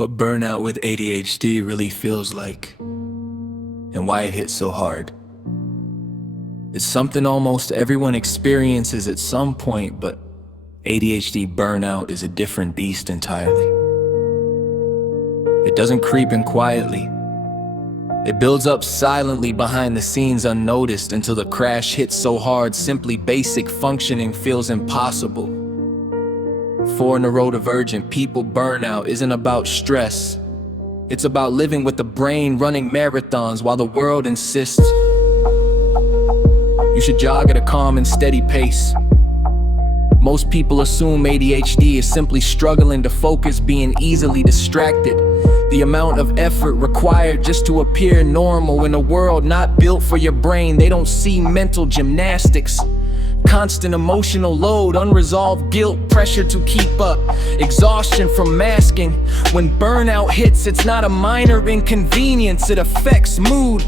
what burnout with ADHD really feels like, and why it hits so hard. It's something almost everyone experiences at some point, but ADHD burnout is a different beast entirely. It doesn't creep in quietly. It builds up silently behind the scenes unnoticed until the crash hits so hard simply basic functioning feels impossible. For neurodivergent people, burnout isn't about stress. It's about living with the brain running marathons while the world insists you should jog at a calm and steady pace. Most people assume ADHD is simply struggling to focus, being easily distracted. The amount of effort required just to appear normal in a world not built for your brain. They don't see mental gymnastics, constant emotional load, unresolved guilt, pressure to keep up, exhaustion from masking. When burnout hits, it's not a minor inconvenience. It affects mood,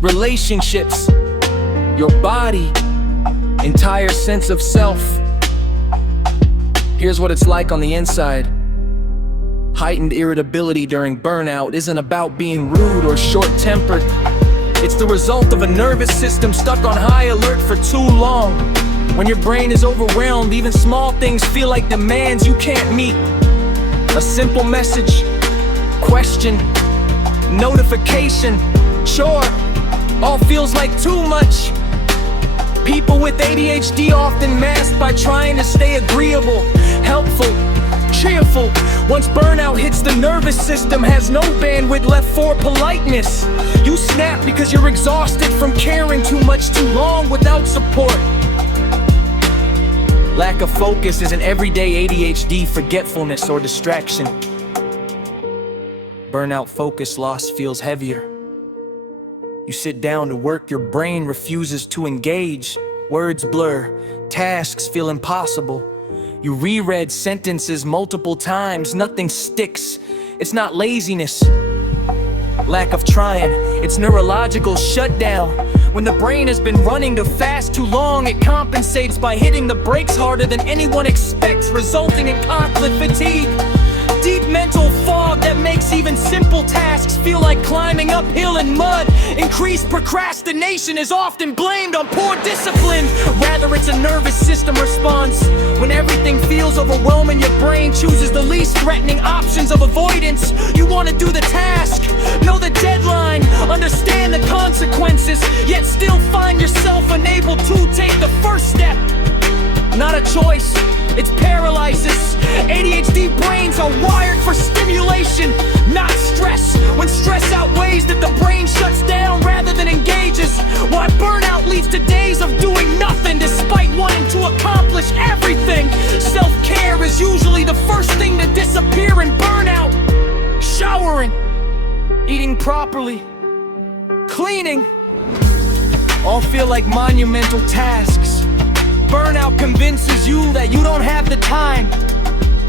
relationships, your body, entire sense of self. Here's what it's like on the inside. Heightened irritability during burnout isn't about being rude or short-tempered. It's the result of a nervous system stuck on high alert for too long. When your brain is overwhelmed, even small things feel like demands you can't meet. A simple message, question, notification, chore, all feels like too much. People with ADHD often mask by trying to stay agreeable, helpful, cheerful. Once burnout hits, the nervous system has no bandwidth left for politeness. You snap because you're exhausted from caring too much too long without support. Lack of focus isn't everyday ADHD forgetfulness or distraction. Burnout focus loss feels heavier. You sit down to work, your brain refuses to engage. Words blur, tasks feel impossible. You reread sentences multiple times, nothing sticks. It's not laziness, lack of trying, it's neurological shutdown. When the brain has been running too fast too long, it compensates by hitting the brakes harder than anyone expects, resulting in conflict fatigue. Deep mental fog that makes even simple tasks feel like climbing uphill in mud. Increased procrastination is often blamed on poor discipline. Rather, it's a nervous system response. When everything feels overwhelming, your brain chooses the least threatening options of avoidance. You want to do the task, know the deadline, understand the consequences, yet still find yourself unable to take the first step. Not a choice, it's paralysis. ADHD brains are wired for stimulation, not stress. When stress outweighs that, the brain shuts down rather than engages. Why burnout leads to days of doing nothing despite wanting to accomplish everything. Self-care is usually the first thing to disappear in burnout. Showering, eating properly, cleaning, all feel like monumental tasks. Burnout convinces you that you don't have the time,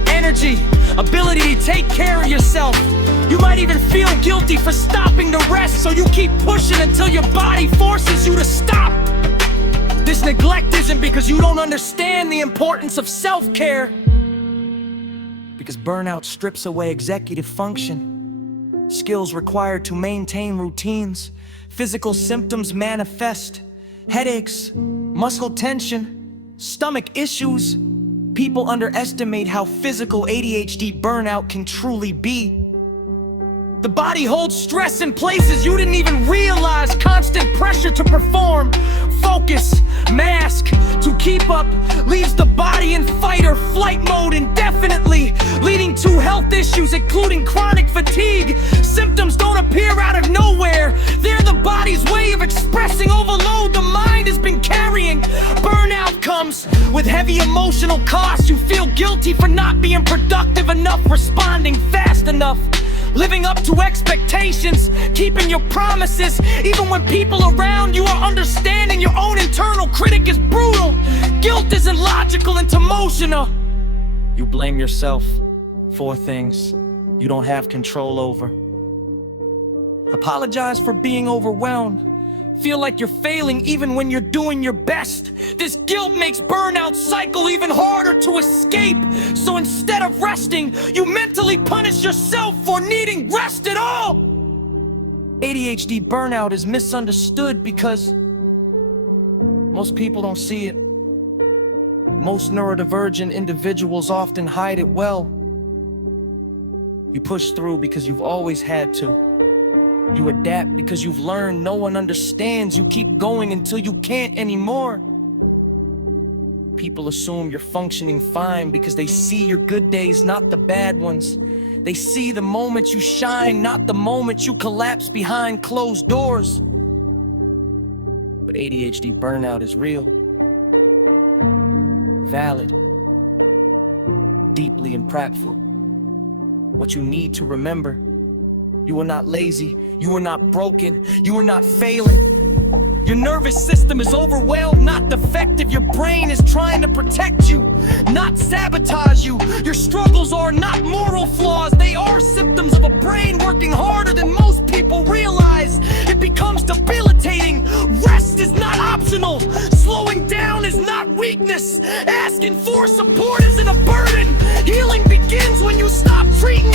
energy, ability to take care of yourself. You might even feel guilty for stopping to rest, so you keep pushing until your body forces you to stop. This neglect isn't because you don't understand the importance of self-care, because burnout strips away executive function, skills required to maintain routines. Physical symptoms manifest: headaches, muscle tension, stomach issues. People underestimate how physical ADHD burnout can truly be. The body holds stress in places you didn't even realize. Constant pressure to perform, focus, mask, to keep up leaves the body in fight or flight mode indefinitely, leading to health issues including chronic fatigue. Symptoms don't appear out of nowhere. They're the body's way of expressing overload the mind has been carrying. Burnout comes with heavy emotional costs. You feel guilty for not being productive enough, responding fast enough, living up to expectations, keeping your promises, even when people around you are understanding. Your own internal critic is brutal. Guilt isn't logical, it's emotional. You blame yourself for things you don't have control over. Apologize for being overwhelmed. Feel like you're failing even when you're doing your best. This guilt makes burnout cycle even harder to escape. So instead of resting, you mentally punish yourself for needing rest at all. ADHD burnout is misunderstood because most people don't see it. Most neurodivergent individuals often hide it well. You push through because you've always had to. You adapt because you've learned no one understands. You keep going until you can't anymore. People assume you're functioning fine because they see your good days, not the bad ones. They see the moments you shine, not the moments you collapse behind closed doors. But ADHD burnout is real, valid, deeply impactful. What you need to remember: you are not lazy, you are not broken, you are not failing. Your nervous system is overwhelmed, not defective. Your brain is trying to protect you, not sabotage you. Your struggles are not moral flaws, they are symptoms of a brain working harder than most people realize. It becomes debilitating. Rest is not optional. Slowing down is not weakness. Asking for support isn't a burden. Healing begins when you stop treating